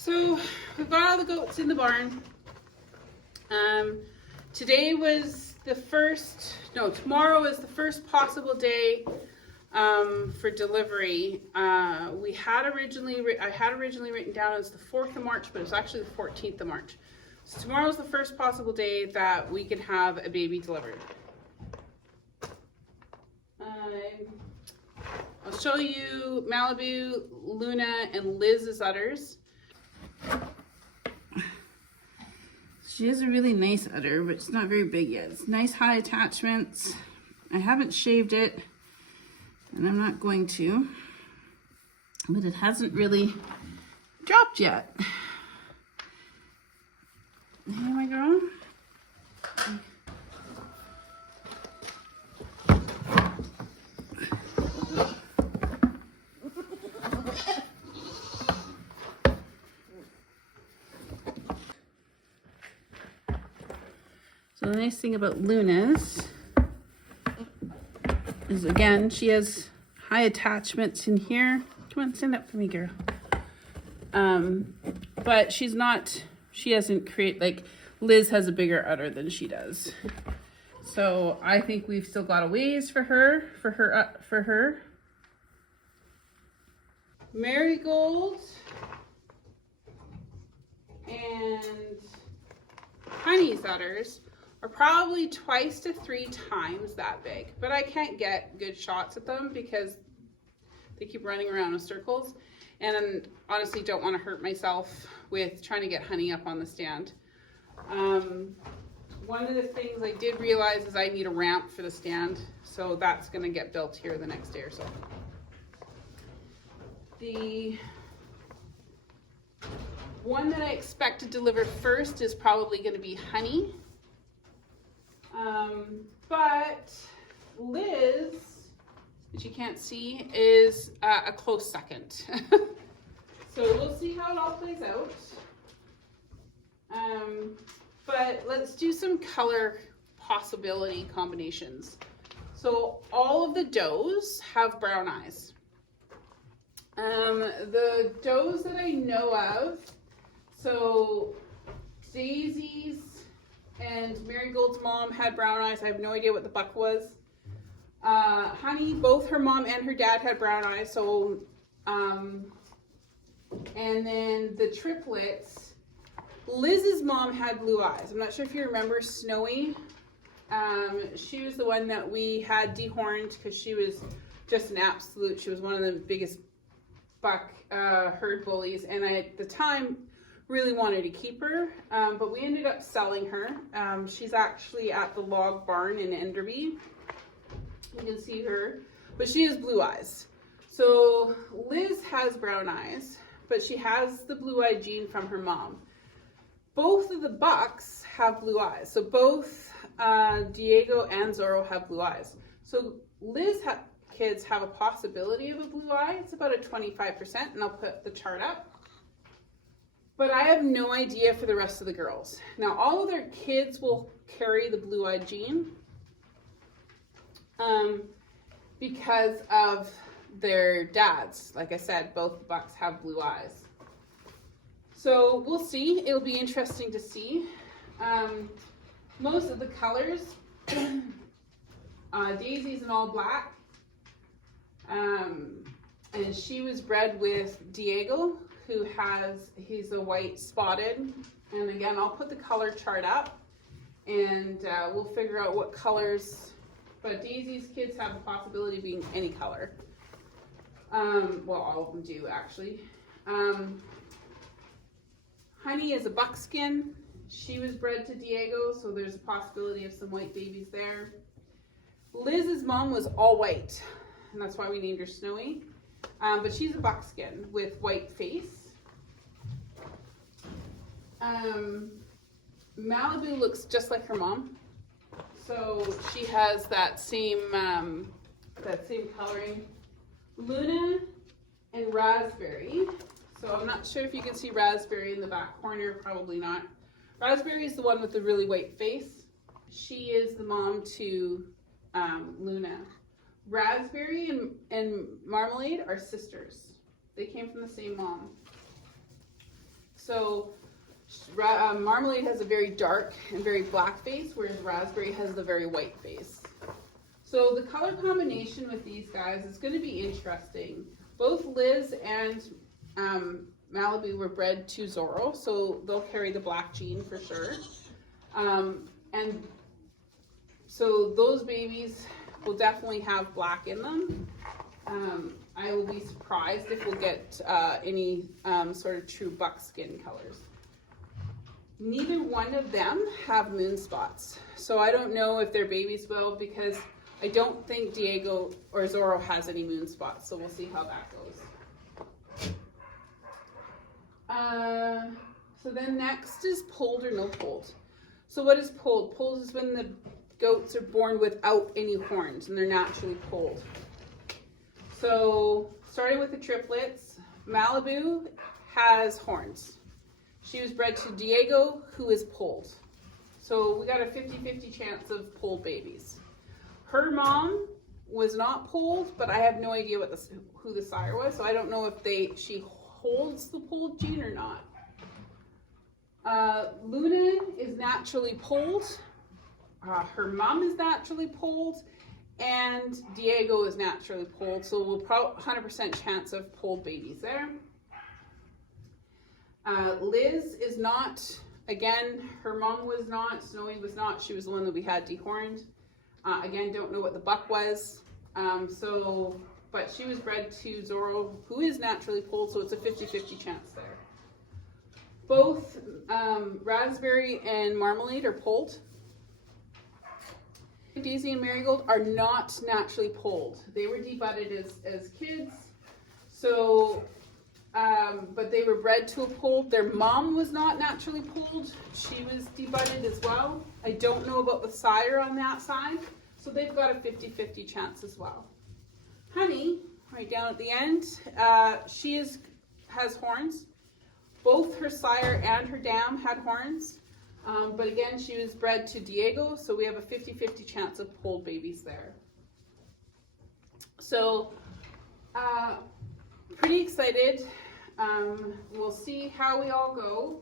So we've got all the goats in the barn. Today was the first, no, tomorrow is the first possible day for delivery. I had originally written down as the 4th of March, but it's actually the 14th of March. So tomorrow's the first possible day that we can have a baby delivered. I'll show you Malibu, Luna, and Liz's udders. She has a really nice udder, but it's not very big yet. It's nice high attachments. I haven't shaved it, and I'm not going to, but it hasn't really dropped yet. Hey, my girl. So the nice thing about Luna's is, again, she has high attachments in here. Come on, stand up for me, girl. But she hasn't created, like, Liz has a bigger udder than she does. So I think we've still got a ways for her. Marigold and Honey's udders are probably 2 to 3 times that big, but I can't get good shots at them because they keep running around in circles, and honestly don't want to hurt myself with trying to get Honey up on the stand. One of the things I did realize is I need a ramp for the stand, so that's going to get built here the next day or so. The one that I expect to deliver first is probably going to be Honey. But Liz, which you can't see, is a close second. So we'll see how it all plays out. But let's do some color possibility combinations. So all of the does have brown eyes. The does that I know of, so Daisy's and Marigold's mom had brown eyes. I have no idea what the buck was. Honey, both her mom and her dad had brown eyes. So, and then the triplets, Liz's mom had blue eyes. I'm not sure if you remember Snowy. She was the one that we had dehorned because she was just an absolute, she was one of the biggest buck herd bullies. And I, at the time, really wanted to keep her, but we ended up selling her. She's actually at the log barn in Enderby. You can see her, but she has blue eyes. So Liz has brown eyes, but she has the blue-eyed gene from her mom. Both of the bucks have blue eyes. So both Diego and Zorro have blue eyes. So Liz kids have a possibility of a blue eye. It's about a 25%, and I'll put the chart up. But I have no idea for the rest of the girls. Now, all of their kids will carry the blue-eyed gene because of their dads. Like I said, both bucks have blue eyes. So we'll see. It'll be interesting to see. Most of the colors, Daisy's in all black. And she was bred with Diego, he's a white spotted, and again, I'll put the color chart up, and we'll figure out what colors, but Daisy's kids have the possibility of being any color. Well, all of them do, actually. Honey is a buckskin. She was bred to Diego, so there's a possibility of some white babies there. Liz's mom was all white, and that's why we named her Snowy. But she's a buckskin with white face. Malibu looks just like her mom, so she has that same coloring. Luna and Raspberry. So I'm not sure if you can see Raspberry in the back corner. Probably not. Raspberry is the one with the really white face. She is the mom to Luna. Raspberry and Marmalade are sisters. They came from the same mom. So Marmalade has a very dark and very black face, whereas Raspberry has the very white face. So the color combination with these guys is going to be interesting. Both Liz and Malibu were bred to Zorro, so they'll carry the black gene for sure. And so those babies will definitely have black in them. I will be surprised if we'll get any sort of true buckskin colors. Neither one of them have moon spots. So I don't know if their babies will, because I don't think Diego or Zorro has any moon spots. So we'll see how that goes. So then next is polled or no polled. So what is polled? Polled is when the goats are born without any horns and they're naturally polled. So starting with the triplets, Malibu has horns. She was bred to Diego, who is polled. So we got a 50-50 chance of polled babies. Her mom was not polled, but I have no idea what who the sire was, so I don't know if she holds the polled gene or not. Luna is naturally polled. Her mom is naturally polled, and Diego is naturally polled, so we'll probably 100% chance of polled babies there. Liz is not, again, her mom was not, Snowy was not, she was the one that we had dehorned. Again, don't know what the buck was, but she was bred to Zorro, who is naturally polled, so it's a 50-50 chance there. Both Raspberry and Marmalade are polled. Daisy and Marigold are not naturally polled. They were debudded as kids, so but they were bred to a polled. Their mom was not naturally polled. She was debudded as well. I don't know about the sire on that side, so they've got a 50-50 chance as well. Honey, right down at the end, she has horns. Both her sire and her dam had horns, but again, she was bred to Diego, so we have a 50-50 chance of polled babies there. So, pretty excited. We'll see how we all go.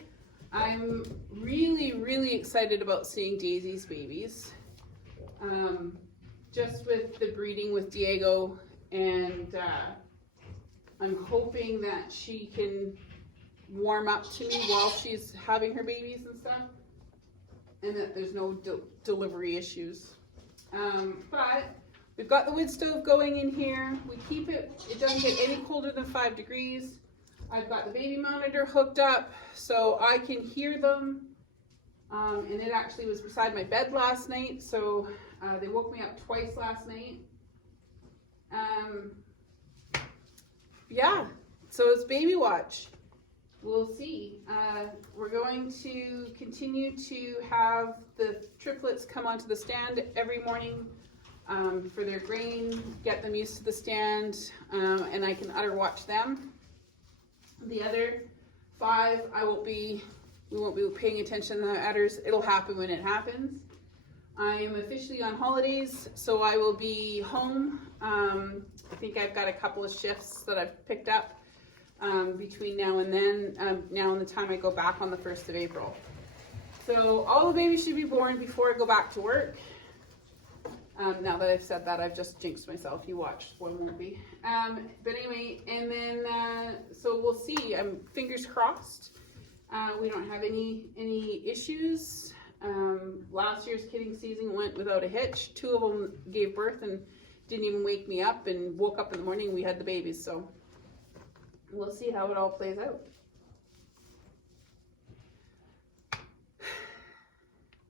I'm really excited about seeing Daisy's babies. Just with the breeding with Diego, and I'm hoping that she can warm up to me while she's having her babies and stuff, and that there's no delivery issues. But we've got the wood stove going in here. We keep it doesn't get any colder than 5 degrees. I've got the baby monitor hooked up so I can hear them. And it actually was beside my bed last night, so they woke me up twice last night. Yeah, so it's baby watch. We'll see. We're going to continue to have the triplets come onto the stand every morning for their grain, get them used to the stand, and I can udder watch them. The other 5, we won't be paying attention to the udders. It'll happen when it happens. I am officially on holidays, so I will be home. I think I've got a couple of shifts that I've picked up between now and then, now and the time I go back on the 1st of April. So all the babies should be born before I go back to work. Now that I've said that, I've just jinxed myself. You watch, one won't be. But anyway, and then, so we'll see. Fingers crossed. We don't have any issues. Last year's kidding season went without a hitch. 2 of them gave birth and didn't even wake me up, and woke up in the morning, we had the babies. So we'll see how it all plays out.